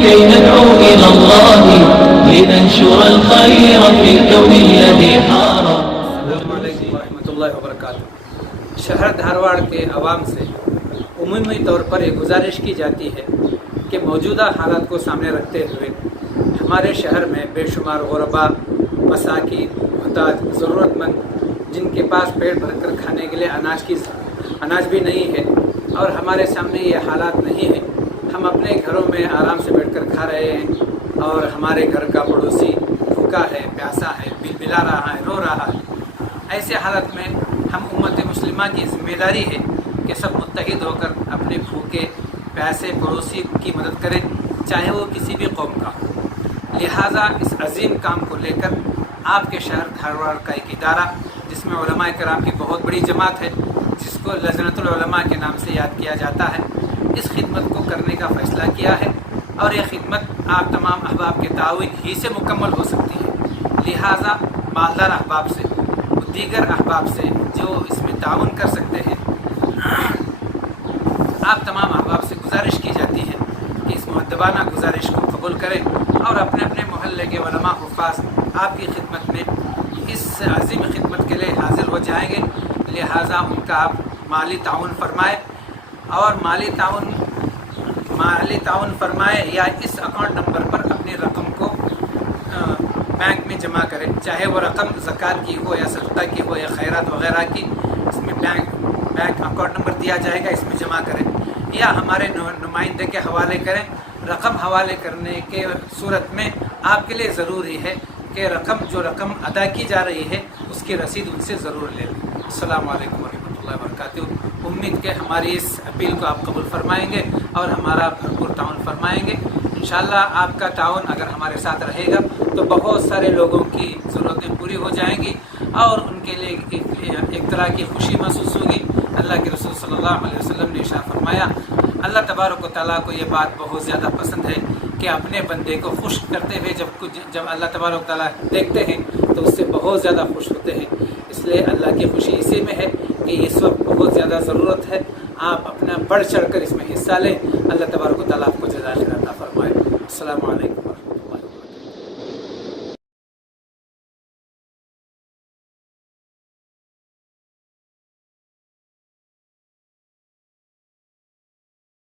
لكي ندعو إلى الله لننشر الخير في الكون الذي حار. السلام علیکم ورحمۃ اللہ وبرکاتہ. شہر دھارواڑ کے عوام سے عمومی طور پر یہ گزارش کی جاتی ہے کہ موجودہ حالات کو سامنے رکھتے ہوئے ہمارے شہر میں بے شمار غربا، مساکین، محتاج، ضرورت مند جن کے پاس پیٹ بھر کر کھانے کے لیے اناج بھی نہیں ہے اور ہمارے سامنے یہ حالات نہیں ہیں. ہم اپنے گھروں میں آرام سے بیٹھ کر کھا رہے ہیں اور ہمارے گھر کا پڑوسی بھوکا ہے، پیاسا ہے، بل بلا رہا ہے، رو رہا ہے. ایسے حالت میں ہم امت مسلمہ کی ذمہ داری ہے کہ سب متحد ہو کر اپنے بھوکے پیاسے پڑوسی کی مدد کریں، چاہے وہ کسی بھی قوم کا ہو. لہٰذا اس عظیم کام کو لے کر آپ کے شہر دھارواڑ کا ایک ادارہ جس میں علماء کرام کی بہت بڑی جماعت ہے، جس کو لجنۃ العلماء کے نام سے یاد کیا جاتا ہے، اس خدمت کو کرنے کا فیصلہ کیا ہے. اور یہ خدمت آپ تمام احباب کے تعاون ہی سے مکمل ہو سکتی ہے. لہٰذا مالدار احباب سے، دیگر احباب سے جو اس میں تعاون کر سکتے ہیں، آپ تمام احباب سے گزارش کی جاتی ہے کہ اس مؤدبانہ گزارش کو قبول کریں اور اپنے اپنے محلے کے علماء حفاظ آپ کی خدمت میں اس عظیم خدمت کے لیے حاضر ہو جائیں گے. لہٰذا ان کا آپ مالی تعاون فرمائے اور مالی تعاون فرمائے یا اس اکاؤنٹ نمبر پر اپنی رقم کو بینک میں جمع کریں، چاہے وہ رقم زکوٰۃ کی ہو یا صدقہ کی ہو یا خیرات وغیرہ کی. اس میں بینک اکاؤنٹ نمبر دیا جائے گا، اس میں جمع کریں یا ہمارے نمائندے کے حوالے کریں. رقم حوالے کرنے کے صورت میں آپ کے لیے ضروری ہے کہ جو رقم ادا کی جا رہی ہے اس کی رسید ان سے ضرور لے لیں. السلام علیکم ورحمۃ اللہ وبرکاتہ. امید کہ ہماری اس اپیل کو آپ قبول فرمائیں گے اور ہمارا بھرپور تعاون فرمائیں گے. انشاءاللہ آپ کا تعاون اگر ہمارے ساتھ رہے گا تو بہت سارے لوگوں کی ضرورتیں پوری ہو جائیں گی اور ان کے لیے ایک طرح کی خوشی محسوس ہوگی. اللہ کے رسول صلی اللہ علیہ وسلم نے ارشاد فرمایا، اللہ تبارک و تعالیٰ کو یہ بات بہت زیادہ پسند ہے کہ اپنے بندے کو خوش کرتے ہوئے جب اللہ تبارک و تعالیٰ دیکھتے ہیں تو اس سے بہت زیادہ خوش ہوتے ہیں. اس لیے اللہ کی خوشی اسی میں ہے کہ اس وقت بہت زیادہ ضرورت ہے. آپ اپنا بڑھ چڑھ کر اس میں حصہ لیں. اللہ تبارک و تعالیٰ آپ کو جزائے خیر عطا فرمائے. السلام علیکم.